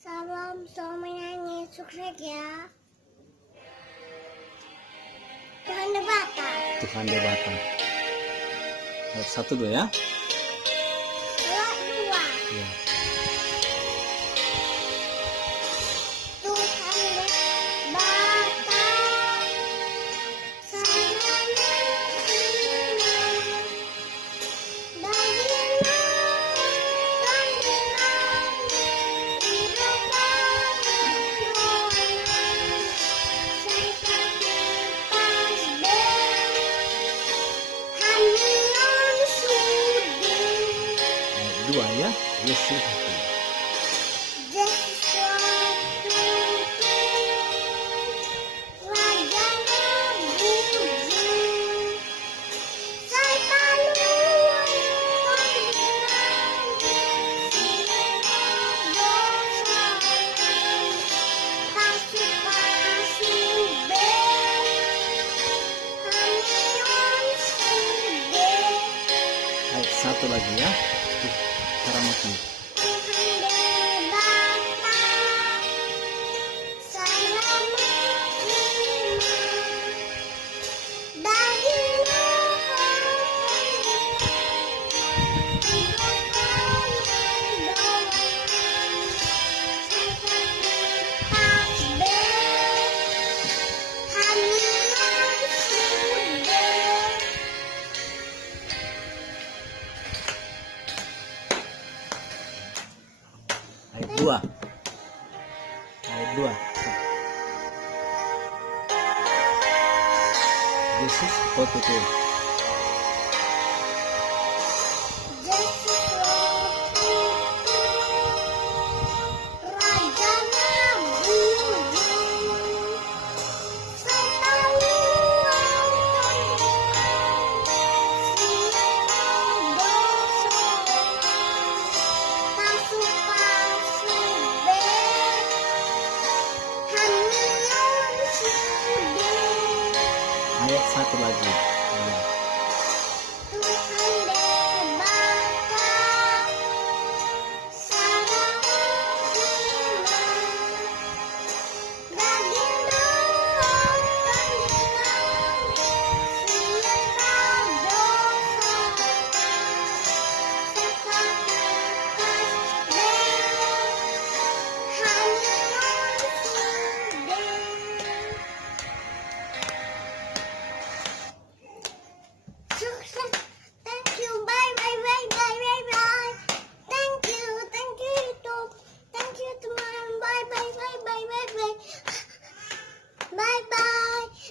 Salam, menyanyi, sukses ya. Tuhan Debata. Tuhan Debata. Ayat 1 2 ya. Ayat 2. Ya. Tuhan Debata. Ayat 2 ya. Yesus. Ayat 1 lagi ya. Ramoti. Ayat 2. Ayat 2. Yesus tutu. Ayat 1 lagi. Ya.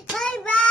Bye bye.